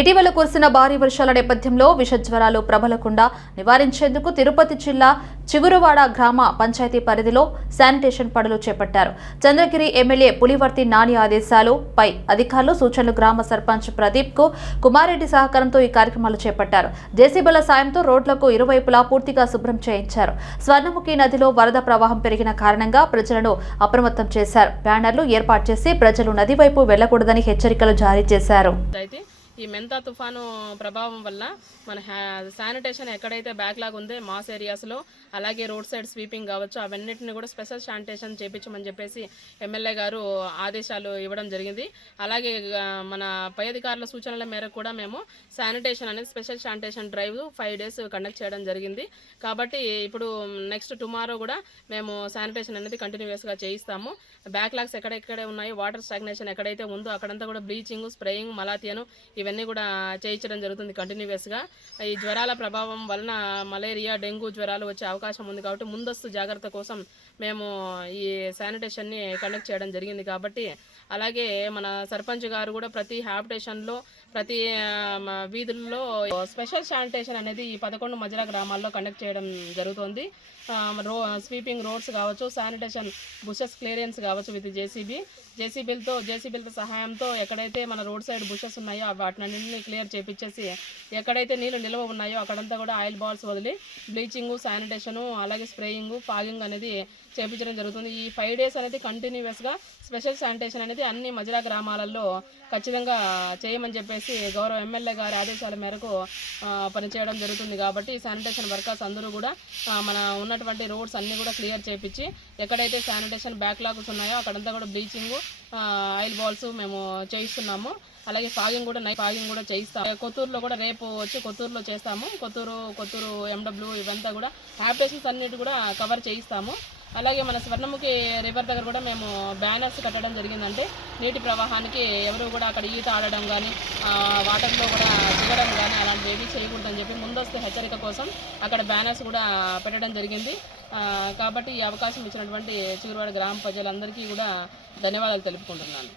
ఇటీవల కురిసిన భారీ వర్షాల నేపథ్యంలో విష జ్వరాలు ప్రబలకుండా నివారించేందుకు తిరుపతి జిల్లా చిగురువాడ గ్రామ పంచాయతీ పరిధిలో శానిటేషన్ పనులు చేపట్టారు. చంద్రగిరి ఎమ్మెల్యే పులివర్తి నాని ఆదేశాలు పై అధికారులు సూచనలు గ్రామ సర్పంచ్ ప్రదీప్ కు కుమారెడ్డి సహకారంతో ఈ కార్యక్రమాలు చేపట్టారు. జేసీబీల సాయంతో రోడ్లకు ఇరువైపులా పూర్తిగా శుభ్రం చేయించారు. స్వర్ణముఖి నదిలో వరద ప్రవాహం పెరిగిన కారణంగా ప్రజలను అప్రమత్తం చేశారు. బ్యానర్లు ఏర్పాటు చేసి ప్రజలు నది వైపు వెళ్లకూడదని హెచ్చరికలు జారీ చేశారు. ఈ మెంతా తుఫాను ప్రభావం వల్ల మన శానిటేషన్ ఎక్కడైతే బ్యాక్లాగ్ ఉందో మాస్ ఏరియాస్లో అలాగే రోడ్ సైడ్ స్వీపింగ్ కావచ్చు అవన్నిటిని కూడా స్పెషల్ శానిటేషన్ చేయించమని చెప్పేసి ఎమ్మెల్యే గారు ఆదేశాలు ఇవ్వడం జరిగింది. అలాగే మన పై అధికారుల సూచనల మేరకు కూడా మేము శానిటేషన్ అనేది special sanitation drive 5 days conduct చేయడం జరిగింది. కాబట్టి ఇప్పుడు నెక్స్ట్ టుమారో కూడా మేము శానిటేషన్ అనేది కంటిన్యూస్గా చేయిస్తాము. బ్యాక్లాగ్స్ ఎక్కడెక్కడే ఉన్నాయో వాటర్ స్టాగ్నేషన్ ఎక్కడైతే ఉందో అక్కడంతా కూడా బ్లీచింగ్, స్ప్రేయింగ్, మలాథియాను ఇవన్నీ కూడా చేయించడం జరుగుతుంది కంటిన్యూస్గా. ఈ జ్వరాల ప్రభావం వలన మలేరియా, డెంగ్యూ జ్వరాలు వచ్చే అవకాశం ఉంది కాబట్టి ముందస్తు జాగ్రత్త కోసం మేము ఈ శానిటేషన్ని కండక్ట్ చేయడం జరిగింది. కాబట్టి అలాగే మన సర్పంచ్ గారు కూడా ప్రతి హ్యాబిటేషన్లో ప్రతి వీధుల్లో స్పెషల్ శానిటేషన్ అనేది ఈ 11 మధ్యల గ్రామాల్లో కండక్ట్ చేయడం జరుగుతుంది. స్వీపింగ్ రోడ్స్ కావచ్చు, శానిటేషన్ బుషెస్ క్లియరెన్స్ కావచ్చు విత్ జేసీబీలతో సహాయంతో ఎక్కడైతే మన రోడ్ సైడ్ బుషెస్ ఉన్నాయో వాటిని క్లియర్ చేపించేసి ఎక్కడైతే నీళ్ళు నిల్వ ఉన్నాయో అక్కడంతా కూడా ఆయిల్ బాల్స్ వదిలి బ్లీచింగు, శానిటేషను అలాగే స్ప్రేయింగు, ఫాగింగ్ అనేది చేపించడం జరుగుతుంది. ఈ 5 days అనేది కంటిన్యూస్గా స్పెషల్ శానిటేషన్ అనేది అన్ని మజిలా గ్రామాలలో ఖచ్చితంగా చేయమని చెప్పేసి గౌరవ ఎమ్మెల్యే గారి ఆదేశాల మేరకు పనిచేయడం జరుగుతుంది. కాబట్టి శానిటేషన్ వర్కర్స్ అందరూ కూడా మన ఉన్నటువంటి రోడ్స్ అన్నీ కూడా క్లియర్ చేయించి ఎక్కడైతే శానిటేషన్ బ్యాక్లాగ్స్ ఉన్నాయో అక్కడంతా కూడా బ్లీచింగు, ఆయిల్ బాల్స్ మేము చేయిస్తున్నాము. అలాగే ఫాగింగ్ కూడా చేయిస్తాము. కొత్తూరులో కూడా రేపు వచ్చి కొత్తూరులో చేస్తాము. కొత్తూరు ఎండబ్ల్యూ ఇవంతా కూడా హ్యాబిటేషన్స్ అన్నిటి కూడా కవర్ చేయిస్తాము. అలాగే మన స్వర్ణముఖి రివర్ దగ్గర కూడా మేము బ్యానర్స్ కట్టడం జరిగిందంటే నీటి ప్రవాహానికి ఎవరు కూడా అక్కడ ఈత ఆడడం కానీ వాటర్లో కూడా దిగడం కానీ అలాంటివి ఏమీ చేయకూడదని చెప్పి ముందస్తు హెచ్చరిక కోసం అక్కడ బ్యానర్స్ కూడా పెట్టడం జరిగింది. కాబట్టి ఈ అవకాశం ఇచ్చినటువంటి చిగురువాడ గ్రామ ప్రజలందరికీ కూడా ధన్యవాదాలు తెలుపుకుంటున్నాను.